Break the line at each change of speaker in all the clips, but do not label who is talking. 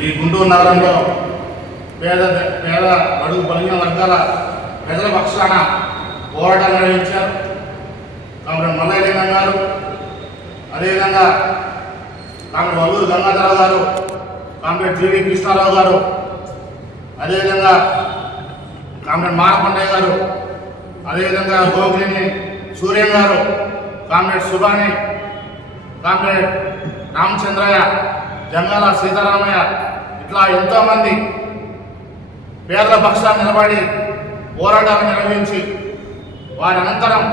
ఈ గుంటూరు నగరంలో పేద పేద బడుగు బలిగిన వర్గాల ప్రజల పక్షాన పోరాటం నిర్వహించారు. కామ్రేడ్ మల్లయ్యలింగం గారు అదేవిధంగా కామ్రేడ్ వల్లూరు గంగాధరరావు గారు కామ్రేడ్ టీవీ కృష్ణారావు గారు అదేవిధంగా కామ్రేడ్ మారకొండయ్య గారు అదేవిధంగా గోగిలిని సూర్యం గారు కామ్రేడ్ సుభాని కామ్రేడ్ రామచంద్రయ్య జంగాల సీతారామయ్య ఇట్లా ఎంతోమంది పేదల పక్షాన్ని నిలబడి పోరాటాలు నిర్వహించి వారి అనంతరం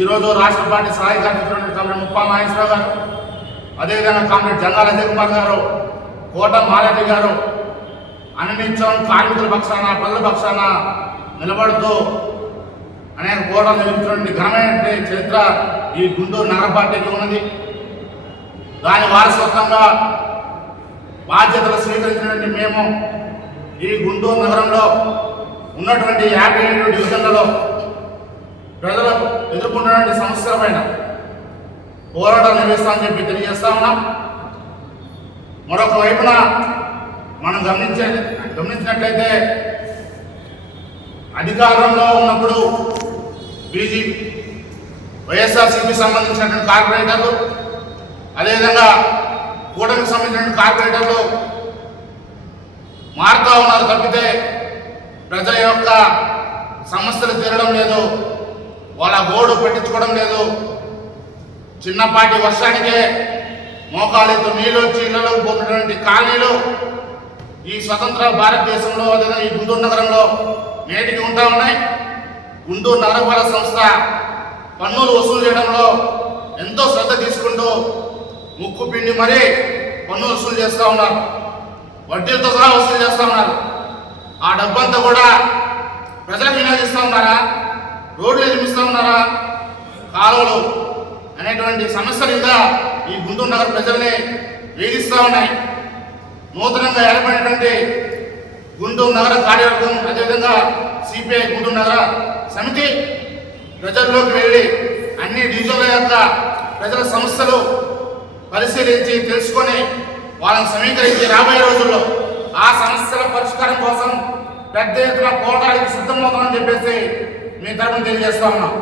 ఈరోజు రాష్ట్ర పార్టీ సహాయ కార్యక్రమం కామ్రేడ్ ముప్పా మహేశ్వరరావు గారు అదేవిధంగా కామ్రేడ్ జంగాల అజయ్ కుమార్ గారు కోట మారెడ్డి గారు అనినిత్యం కార్మికుల పక్షాన ప్రజల పక్షాన నిలబడుతూ అనేక పోరాటాలు నిర్మించినటువంటి ఘనమైనటువంటి చరిత్ర ఈ గుంటూరు నగర పార్టీకి ఉన్నది. దాని వారసత్వంగా బాధ్యతలు స్వీకరించినటువంటి మేము ఈ గుంటూరు నగరంలో ఉన్నటువంటి యాభై ఏడు డివిజన్లలో ప్రజలు ఎదుర్కొన్నటువంటి సమస్యల పైన పోరాటం నిర్వహిస్తామని చెప్పి తెలియజేస్తా ఉన్నాం. మరొక వైపున మనం గమనించే గమనించినట్లయితే అధికారంలో ఉన్నప్పుడు బీజేపీ వైఎస్ఆర్సీపీ సంబంధించినటువంటి కార్పొరేటర్లు అదేవిధంగా కూటమికి సంబంధించిన కార్పొరేటర్లు మారుతూ ఉన్నారు తప్పితే ప్రజల యొక్క సమస్యలు తీరడం లేదు వాళ్ళ గోడు పెట్టించుకోవడం లేదు. చిన్నపాటి వర్షానికే మోకాలెత్తు నీళ్ళు వచ్చి ఇళ్ళలోకి పోతున్నటువంటి కాలనీలు ఈ స్వతంత్ర భారతదేశంలో అదేవిధంగా ఈ గుంటూరు నగరంలో నేటికి ఉంటా ఉన్నాయి. గుంటూరు నగరపాలక సంస్థ పన్నులు వసూలు చేయడంలో ఎంతో శ్రద్ధ తీసుకుంటూ ముక్కు పిండి మరీ పన్ను వసూలు చేస్తూ ఉన్నారు. వడ్డీలతో సహా వసూలు చేస్తూ ఉన్నారు. ఆ డబ్బంతా కూడా ప్రజలకు వినియోగిస్తూ ఉన్నారా? రోడ్లు నిర్మిస్తూ ఉన్నారా? కాలువలు అనేటువంటి సమస్యలు ఇంకా ఈ గుంటూరు నగర ప్రజల్ని వేధిస్తూ ఉన్నాయి. నూతనంగా ఏర్పడినటువంటి గుంటూరు నగర కార్యవర్గం అదేవిధంగా సిపిఐ గుంటూరు నగర సమితి ప్రజల్లోకి వెళ్ళి అన్ని డివిజన్ల యొక్క ప్రజల సమస్యలు పరిశీలించి తెలుసుకొని వాళ్ళని సమీకరించి రాబోయే రోజుల్లో ఆ సమస్యల పరిష్కారం కోసం పెద్ద ఎత్తున పోరాటానికి సిద్ధమవుతామని చెప్పేసి మీ తరపున తెలియజేస్తా ఉన్నాం.